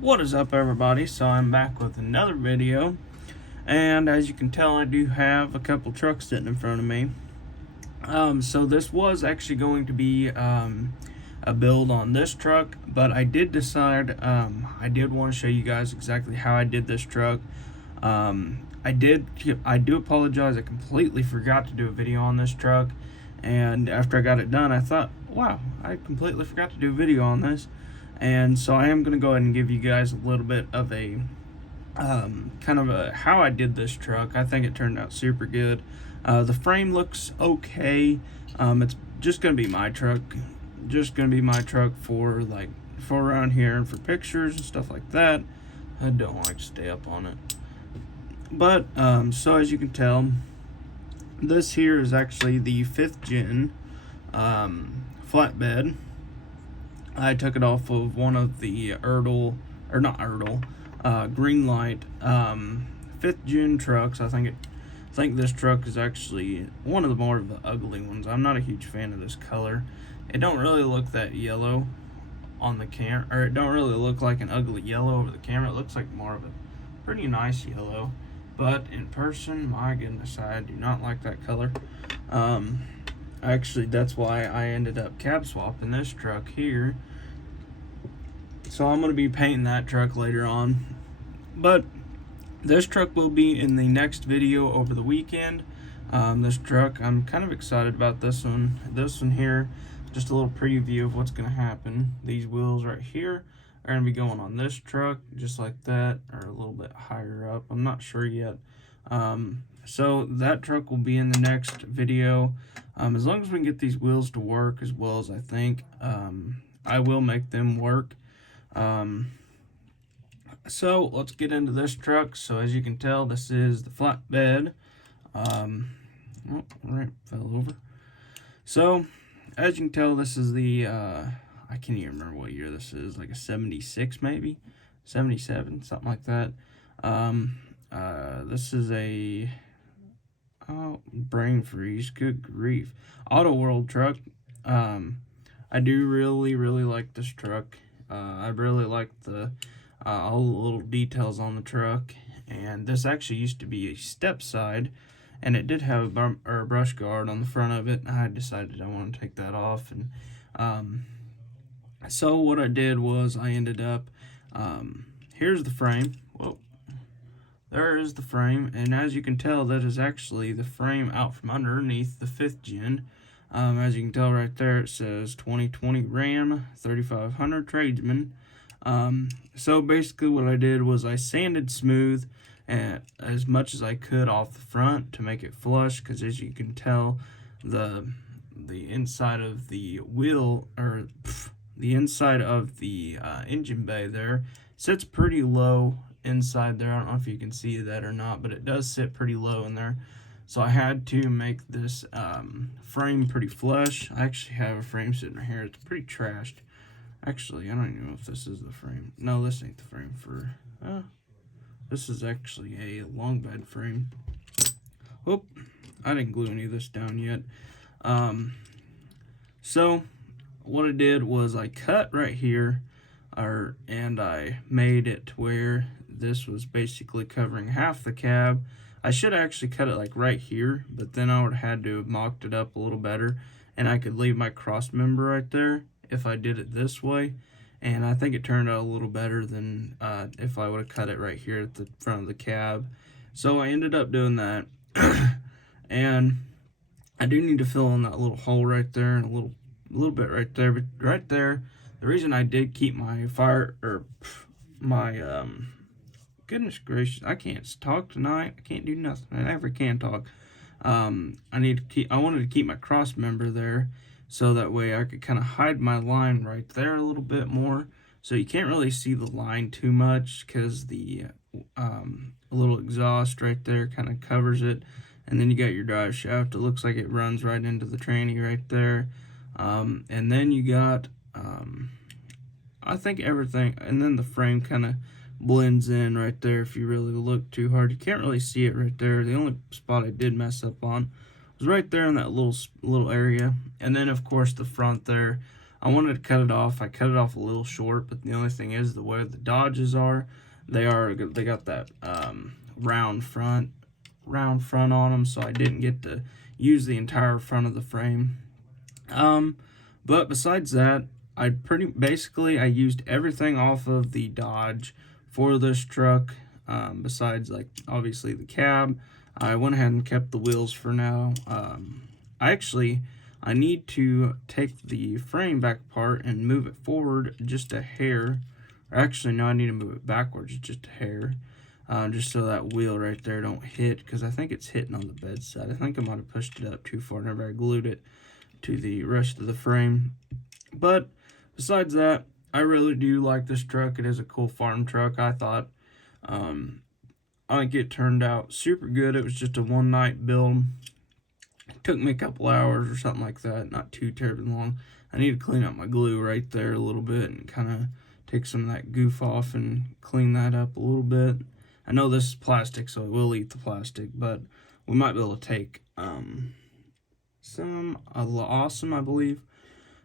What is up, everybody? So I'm back with another video, and as you can tell, I do have a couple trucks sitting in front of me. So this was actually going to be a build on this truck, but I did decide I did want to show you guys exactly how I did this truck. I do apologize. I completely forgot to do a video on this truck, and after I got it done, I thought, wow, I completely forgot to do a video on this. And so I am going to go ahead and give you guys a little bit of a kind of a how I did this truck. I think it turned out super good. The frame looks okay. It's just going to be my truck. Just going to be my truck for around here and for pictures and stuff like that. I don't like to stay up on it. But so as you can tell, this here is actually the 5th gen flatbed. I took it off of one of the Greenlight 5th gen trucks. I think this truck is actually one of the more of the ugly ones. I'm not a huge fan of this color. It don't really look that yellow on the camera, or it don't really look like an ugly yellow over the camera. It looks like more of a pretty nice yellow, but in person, my goodness, I do not like that color. Actually, that's why I ended up cab swapping this truck here. So I'm going to be painting that truck later on. But this truck will be in the next video over the weekend. This truck, I'm kind of excited about this one. This one here, just a little preview of what's going to happen. These wheels right here are going to be going on this truck, just like that, or a little bit higher up. I'm not sure yet. So that truck will be in the next video. As long as we can get these wheels to work as well as I think, I will make them work. So let's get into this truck. So as you can tell, this is the flatbed. Oh, right, fell over. So as you can tell, this is the I can't even remember what year this is, like a 76 maybe, 77, something like that. This is a brain freeze, good grief, Auto World truck. I do really like this truck. I really like the all the little details on the truck, and this actually used to be a step side, and it did have a brush guard on the front of it. I decided I want to take that off, and so what I did was I ended up here's the frame. Whoa, there is the frame, and as you can tell, that is actually the frame out from underneath the 5th gen. As you can tell right there, it says 2020 Ram 3500 Tradesman. So basically what I did was I sanded smooth as much as I could off the front to make it flush, because as you can tell, the inside of the wheel, or the inside of the engine bay there sits pretty low inside there. I don't know if you can see that or not, but it does sit pretty low in there. So I had to make this frame pretty flush. I actually have a frame sitting right here. It's pretty trashed. Actually, I don't even know if this is the frame. No, this ain't the frame for... this is actually a long bed frame. Whoop, I didn't glue any of this down yet. So what I did was I cut right here, and I made it to where this was basically covering half the cab. I should actually cut it like right here, but then I would have had to have mocked it up a little better, and I could leave my cross member right there if I did it this way. And I think it turned out a little better than if I would have cut it right here at the front of the cab. So I ended up doing that. And I do need to fill in that little hole right there, and a little bit right there. But right there, the reason I did keep my goodness gracious, I can't talk tonight. I can't do nothing. I never can talk. I wanted to keep my cross member there, so that way I could kind of hide my line right there a little bit more. So you can't really see the line too much, because the little exhaust right there kind of covers it. And then you got your drive shaft. It looks like it runs right into the tranny right there. And then you got, I think everything, and then the frame kind of blends in right there. If you really look too hard, you can't really see it right there. The only spot I did mess up on was right there in that little area. And then of course the front there, I wanted to cut it off. I cut it off a little short, but the only thing is the way the Dodges are, they got that round front on them, so I didn't get to use the entire front of the frame. But besides that, I used everything off of the Dodge for this truck. Besides, like, obviously the cab, I went ahead and kept the wheels for now. I need to take the frame back apart and move it forward just a hair. Or actually, no, I need to move it backwards just a hair. Just so that wheel right there don't hit, because I think it's hitting on the bedside. I think I might have pushed it up too far whenever I glued it to the rest of the frame. But besides that, I really do like this truck. It is a cool farm truck. I thought it turned out super good. It was just a one-night build. It took me a couple hours or something like that, not too terribly long. I need to clean up my glue right there a little bit and kind of take some of that goof off and clean that up a little bit. I know this is plastic, so it will eat the plastic, but we might be able to take some awesome, I believe.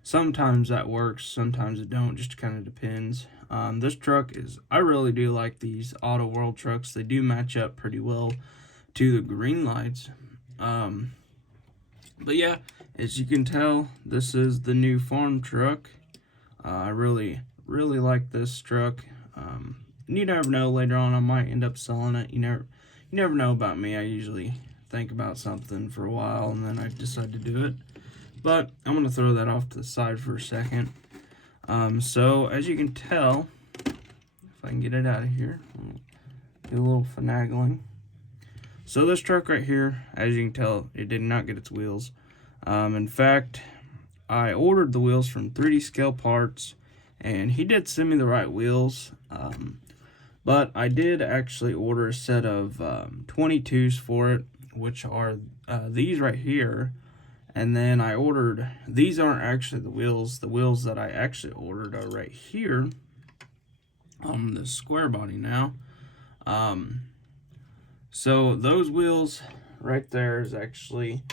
Sometimes that works, sometimes it don't, just kind of depends. This truck I really do like these Auto World trucks. They do match up pretty well to the green lights. But yeah, as you can tell, this is the new farm truck. I really like this truck. You never know, later on I might end up selling it. You never know about me. I usually think about something for a while and then I decide to do it. But I'm going to throw that off to the side for a second. So as you can tell, if I can get it out of here, do a little finagling. So this truck right here, as you can tell, it did not get its wheels. In fact, I ordered the wheels from 3D Scale Parts, and he did send me the right wheels. But I did actually order a set of 22s for it, which are these right here. And then I ordered, these aren't actually the wheels. The wheels that I actually ordered are right here on the square body now. So those wheels right there is actually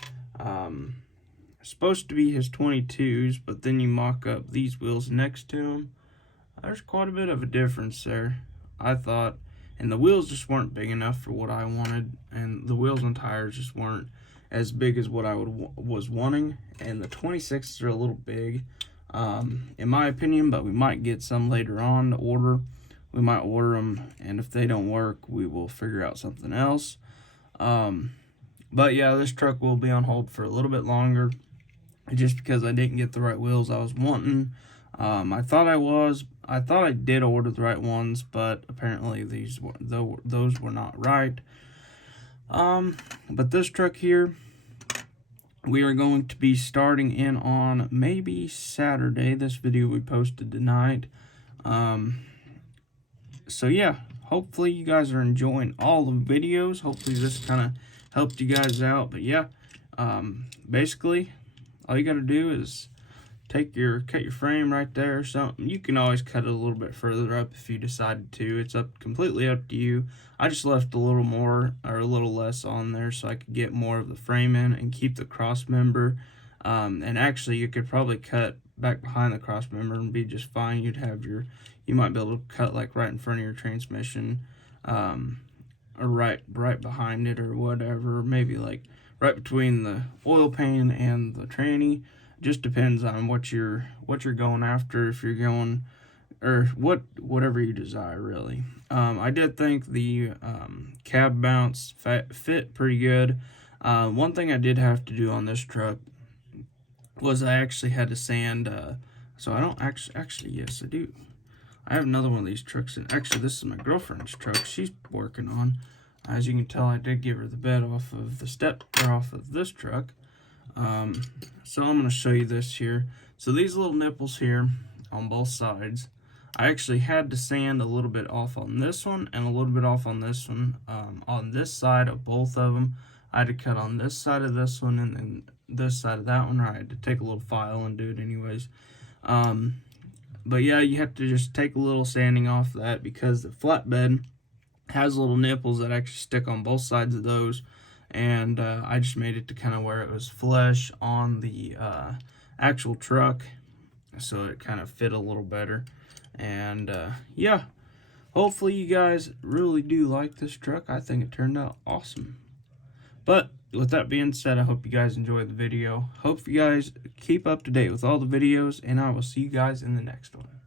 supposed to be his 22s, but then you mock up these wheels next to them. There's quite a bit of a difference there, I thought. And the wheels just weren't big enough for what I wanted, and the wheels and tires just weren't as big as what I was wanting, and the 26s are a little big, in my opinion, but we might get some later on to order. We might order them, and if they don't work, we will figure out something else. But yeah, this truck will be on hold for a little bit longer, just because I didn't get the right wheels I was wanting. I thought I did order the right ones, but apparently those were not right. But this truck here, we are going to be starting in on maybe Saturday. This video we posted tonight. So yeah, hopefully you guys are enjoying all the videos. Hopefully this kind of helped you guys out. But yeah, basically all you got to do is cut your frame right there or something. You can always cut it a little bit further up if you decided to. It's completely up to you. I just left a little more or a little less on there so I could get more of the frame in and keep the cross member. And actually you could probably cut back behind the cross member and be just fine. You might be able to cut like right in front of your transmission, or right behind it or whatever. Maybe like right between the oil pan and the tranny. Just depends on what you're going after, if you're going, or whatever you desire, really. I did think the cab mounts fit pretty good. One thing I did have to do on this truck was I actually had to sand, so I don't actually, yes I do. I have another one of these trucks, and actually this is my girlfriend's truck she's working on. As you can tell, I did give her the bed off of this truck. So I'm going to show you this here. So these little nipples here on both sides, I actually had to sand a little bit off on this one and a little bit off on this one. On this side of both of them, I had to cut on this side of this one and then this side of that one, or I had to take a little file and do it anyways. But yeah, you have to just take a little sanding off that, because the flatbed has little nipples that actually stick on both sides of those. And I just made it to kind of where it was flush on the actual truck. so it kind of fit a little better. And yeah, hopefully you guys really do like this truck. I think it turned out awesome. But with that being said, I hope you guys enjoyed the video. Hope you guys keep up to date with all the videos, and I will see you guys in the next one.